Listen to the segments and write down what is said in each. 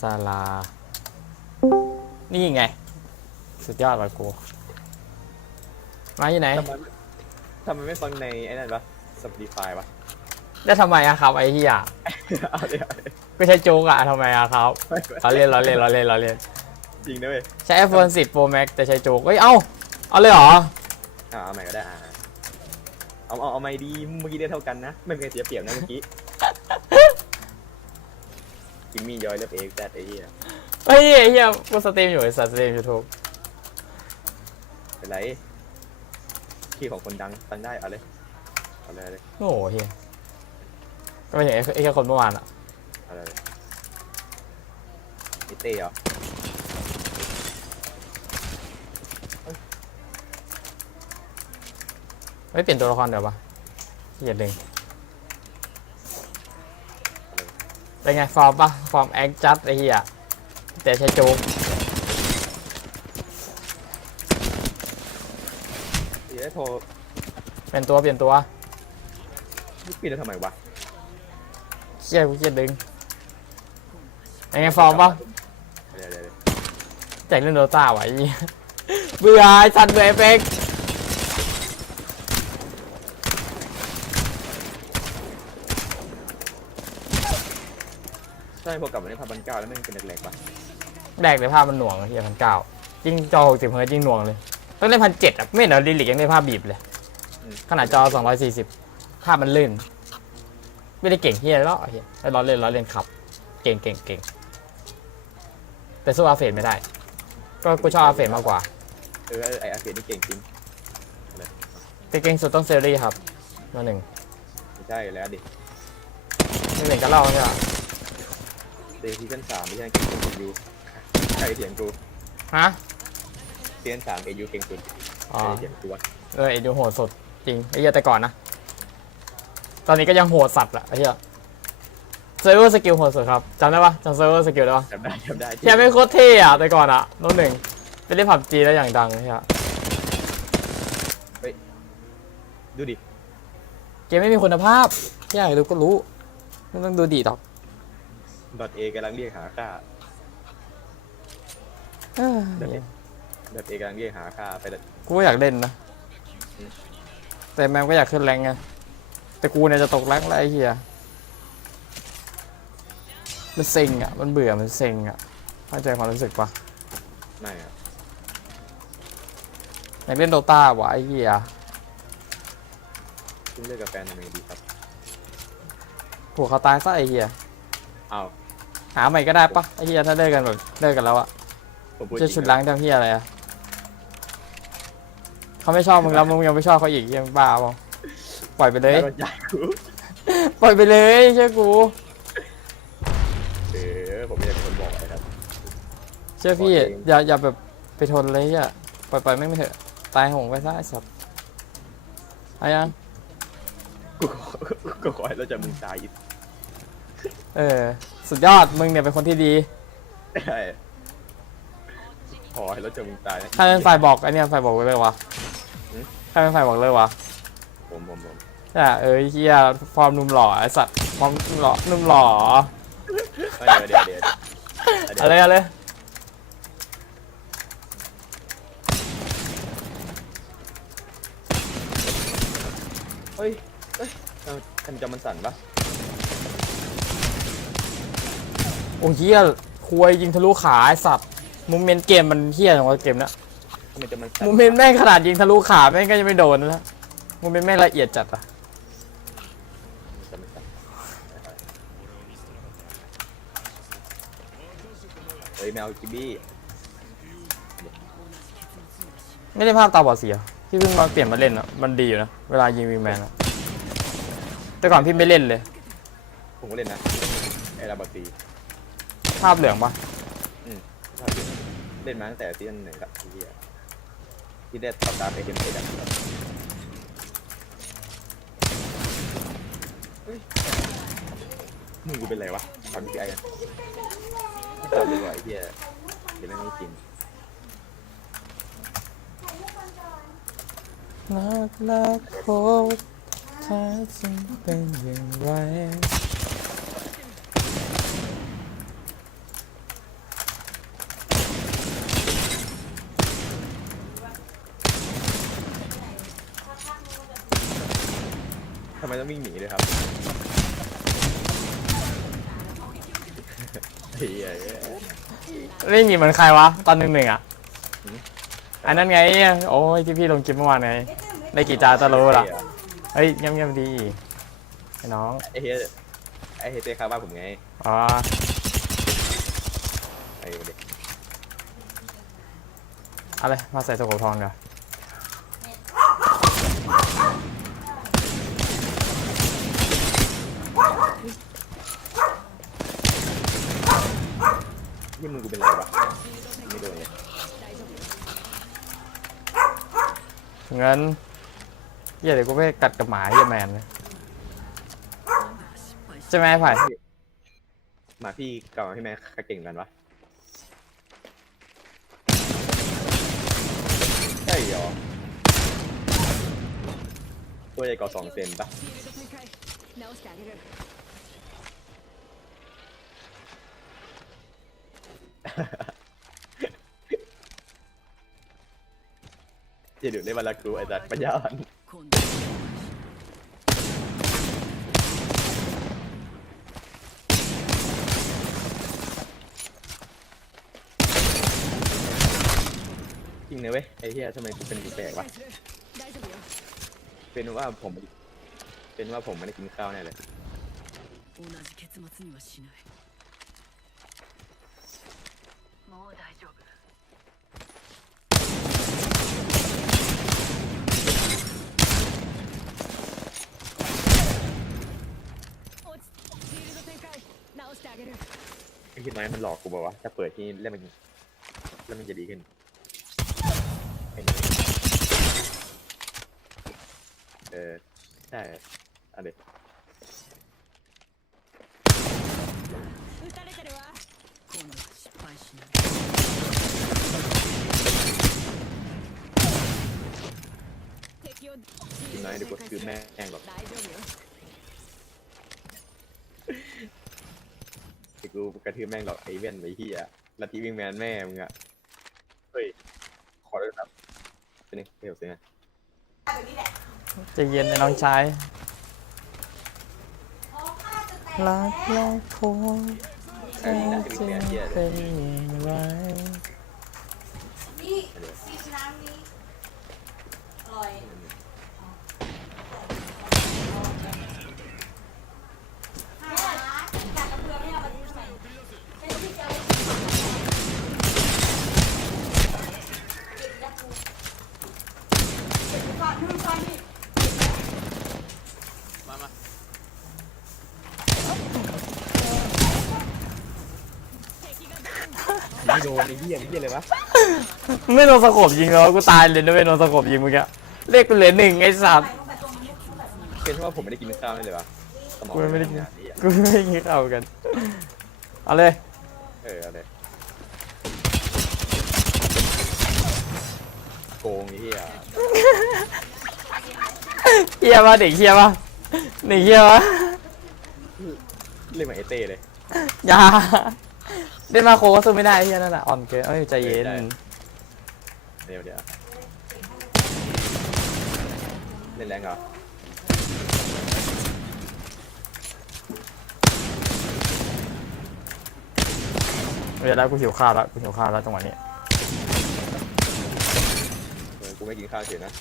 ซาลา นี่ไง สุดยอดว่ะกู มาอยู่ไหน ทำไมทำไมไม่ฟังในไอ้นั่นวะสป t ีฟายวะได้ทำไมอะครับไอ้เหี้ยเอาเดี๋ยวเอาดี๋ยวไม่ใช่โจ๊กอะทำไมอะครับไม่เราเล่นเราเล่นเราเล่นเราเล่น จริงนะเว้ยใช้ iPhone 10 Pro Max แต่ใช้โจ๊กเฮ้ย เอ้า เอาเลยเหรอ อ่าเอาใหม่ก็ได้อ่าเอาเอาเอาใหม่ดีเมื่อกี้ได้เท่ากันนะ ไม่มีใครเสียเปรียบนะเมื่อกี้ จิมมี่ยอยเลิฟเอกแซดไอ้เหี้ยเฮ้ยไอ้เหี้ยกูสตรีมอยู่ไอ้สัตว์สตรีมยูทูบเป็นไรที่ของคนดังตั้งได้เอาเลยเอาเลยเอาเลยโอ้โหเฮียก็เป็นอย่างไอ้ไอ้แค่คนเมื่อวานอะเอาเลยนี่เต้เหรอไม่เปลี่ยนตัวละครเดี๋ยวปะเหี้ยดึง เป็นไง ฟอร์มปะฟอร์มแอคจัดไอ้เหี้ยแต่ใช้โจ๊กเดี๋ยวโทรเปลี่ยนตัวเปลี่ยนตัวนี่ปิดแล้วทำไมวะเชี่ยกูเชี่ยดึงเป็นไงฟอร์มปะเดี๋ยวเดี๋ยวเดี๋ยวแจกเล่นโดต้าไว้เหี้ยเบื่อไอ้สัตว์เบื่อเอฟเฟกต์ ช่พอกลับมาในพันพันเก้าแล้วแม่งเป็นแหลกๆปะแดกเลยภาพมันหน่วงเฮียพันเก้ายิ่งจอหกสิบเฮิร์ตซ์ยิ่งหน่วงเลยต้องเล่นพันเจ็ดอะไม่เห็นเอาลิลิกยังได้ภาพบีบเลยขนาดจอ 240 ภาพมันลื่น ไม่ได้เก่งเฮียหรอกเฮียไอ้ล้อเล่นล้อเล่นขับ เก่งเก่งเก่ง แต่สู้อาเฟดไม่ได้ ก็กูชอบอาเฟดมากกว่า เออไออาเฟียนี่เก่งจริงแต่เก่งสุดต้องเซรีครับมาหนึ่งไม่ใช่แล้วดิ ไม่เหมือนกันเล่าใช่ปะ เดซีซั่นสามไม่ใช่เก่งสุดยูใครเถียงกูฮะซีซั่นสามเอยูเก่งสุดอ๋อใครเถียงกูวะเออไอ้ดูโหดสุดจริงไอ้เหี้ยแต่ก่อนนะ ตอนนี้ก็ยังโหดสัตว์ละไอ้เหี้ยเซอร์เวอร์สกิลโหดสุดครับจำได้ปะจำเซอร์เวอร์สกิลได้ปะจำได้จำได้เฮียไม่งโคตรเท่อะแต่ก่อนอะน้องหนึ่งไปเล่นผับจีแล้วอย่างดังเฮียดูดิเกมไม่มีคุณภาพเฮียอยากดูก็รู้ไม่ต้องดูดีหรอก ดอทเอกำลังเรียกหาค่าเออดอทเอดอทเอกำลังเรียกหาค่าไปเลยกูก็อยากเล่นนะ แต่แมวก็อยากขึ้นแรงไง แต่กูเนี่ยจะตกแรงแล้วไอ้เหี้ย มันเซ็งอะ มันเบื่อ มันเซ็งอะเข้าใจความรู้สึกปะไม่อะอยากเล่นโดตาวะไอ้เหี้ย คุณเลิกกับแฟนทำไงดีครับ ผัวเขาตายซะไอ้เหี้ย อ้าวหาใหม่ก็ได้ปะไอ้เหี้ยถ้าเลิกกันแบบเลิกกันแล้วอะผมพูดจะชุดล้างทำเหี้ยอะไรอะเขาไม่ชอบมึงแล้วมึงยังไม่ชอบเขาอีกเหี้ยังบ้าเปล่าปล่อยไปเลยแล้วก็จ่ายกูปล่อยไปเลยเชื่อกู เออผมไม่อยากเป็นคนบอกอะไรครับ เชื่อพี่บอกเอง อย่าอย่าแบบไปทนเลยอะปล่อยปล่อยไม่งไม่เถอะตายโหงไปซะไอ้สัตว์เอายังกูขอกูขอให้เราจะมึงตายอีก เออ สุดยอดมึงเนี่ยเป็นคนที่ดีใช่ขอให้เราจะมึงตายนะ ใครเป็นฝ่ายบอกไอเนี่ยฝ่ายบอกไว้เลยวะหืม ใครเป็นฝ่ายบอกเลยวะผมผมผมอะเอ้ยเฮียฟอร์มหนุ่มหล่อไอสัตว์ฟอร์มหนุ่มหล่อหนุ่มหล่อเดี๋ยวเดี๋ยวเดี๋ยวเดี๋ยวอะไรอะไรเฮ้ยเฮ้ยเอ้าท่านจอมันสั่นปะ โอ้เฮียควยยิงทะลุขาไอสัตว์มูเมนต์เกมมันเฮียอย่างวะเกมเนี้ยทำไมจอมันสั่นมูเมนต์แม่งขนาดยิงทะลุขาแม่งก็ยังไม่โดนแล้วมูเมนต์แม่งละเอียดจัดอะจอมันสั่นเฮ้ยแมวกิบบี้ไม่ได้ภาพตาบอดเสียที่เพิ่งมาเปลี่ยนมาเล่นอะมันดีอยู่นะเวลายิงวีแมนอะแต่ก่อนพี่ไม่เล่นเลย ผมก็เล่นนะไอ้ลาบาตี ภาพเหลืองปะภาพเล่นเล่นมาตั้งแต่ซีซั่นหนึ่งกับที่อะที่ได้ตัดตาไปเกมเพลย์อะเฮ้ยมึงกูเป็นไรวะทำพี่ไอ้อะไม่ตัดเลยว่ะไอ้เหี้ยเดี๋ยวแม่งไม่กินรักรักพบแท้จริงเป็นอย่างไร ต้องวิ่งหนีด้วยครับเฮียเล่นหนีเหมือนใครวะ ตอนหนึ่งหนึ่งอะหืมอันนั้นไง โอ้ยที่พี่ลงคลิปเมื่อวานไงได้กี่จานตะรู้ล่ะเฮ้ยเงียบๆดีไอ้น้องไอเฮียไอเฮียเต้ข้างบ้านผมไงอ๋อไอ้เด็กเอาเลยมาใส่สกปรกทองเดี๋ยว ยี่มึงกูเป็นไรวะไม่โดนเลย เงินเหี้ยเดี๋ยวกูไปกัดกับหมาเหี้ยแมนเลยใช่ไหมไอ้ไผ่หมาพี่เก่าให้แม่เก่งกันวะใช่เหรอตัวใหญ่กว่าสองเซนปะ 直してあげる จะดูได้วันละกูไอ้สัตว์ปัญญาอ่อน 今度 จริงนะเว้ยไอ้เหี้ยทำไมกูเป็นกูแปลกวะ 大丈夫よ เป็นว่าผมเป็นว่าผมไม่ได้กินข้าวแน่เลย 同じ結末にはしない ไอ้คิดน้อยมันหลอกกูบอกว่าถ้าเปิดที่เล่นมันเล่นมันจะดีขึ้นไอ้น้อยเออใช่เอันเด็ 撃たれてるわ今度は失敗しない敵を คิดน้อยเดี๋ยวกูคือแม่แม่งหรอก 大丈夫よ ไอ้กูกระทืบแม่งหรอกไอ้เว้นไอ้เหี้ยลัทธิวิ่งแมนแม่มึงอะเฮ้ย ขอด้วยครับเป็นไงเดี๋ยวสินะใจะเย็นไอ้น้องชายรักแรกพบเออนี่นะจะวิ่งแมนเหี้ยเป็นอย่างไร นี่ซีชน้ำนี้อร่อย หาจากกระเพื่อมไม่เอามาทิ้งทำไมเป็นที่จะเอาไปเก็บยัดกู ไม่โดนไอ้เหี้ยไอ้เหี้ยเลยวะไม่โดนสะกบยิงแล้วกูตายเลยนะไม่โดนสะกบยิงเมื่อกี้เลขกูเหลือหนึ่งไอ้สัตว์ลงไปตรงนี้ลงไปตรงนี้เป็นเพราะว่าผมไม่ได้กินข้าวนี่เลยวะสมองกูไม่ได้กินทำงานเหี้ยกูไม่คิดเอาวกันเอาเลย เออเอาเลย โกงไอ้เหี้ยเฮียปะเด็กเฮียปะเด็กเฮียปะเล่นเหมือนไอเต้เลย อย่าเล่นมาโคก็สู้ไม่ได้เฮียนั่นแหละอ่อนเกินเอ้ยใจเย็นได้ เดี๋ยวเดี๋ยวเล่นแรงเหรอเวลากูหิวข้าวแล้วกูหิวข้าวแล้วจังหวะนี้เออ กูไม่กินข้าวเฉยนะ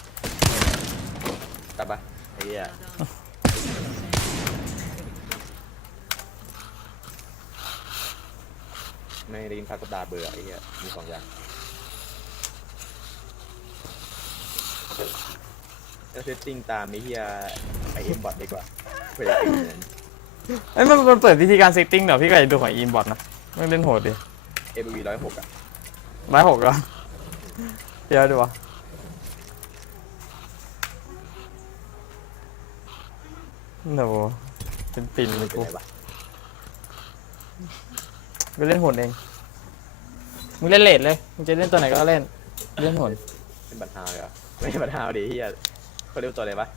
กลับปะไอ้เหี้ยไม่ได้กินข้าวกับดาเบื่อไอ้เหี้ยมีสองอย่างแล้วเซตติ้งตามไอ้เหี้ยไอเอ็มบอทดีกว่าเพื่อจะติดเงินเอ้ยมันมันเปิดวิธีการเซตติ้งเดี๋ยวพี่ก็จะดูของอินบอทนะไม่เล่นโหดดิเอวีร้อยหกอะร้อยหกก็เดี๋ยวดูวะ โหเป็นปิ่นเลไม่ยเป็นกูไรวะกูเล่นโหดเอง มึงเล่นเลดเลย มึงจะเล่นตัวไหนก็เล่น เล่นโหดเป็นบัตรฮาวเลยเหรอไม่ใช่บัตรฮาวดิเฮียเขาเรียกว่าตัวอะไรวะ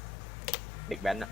เด็กแว้นอะ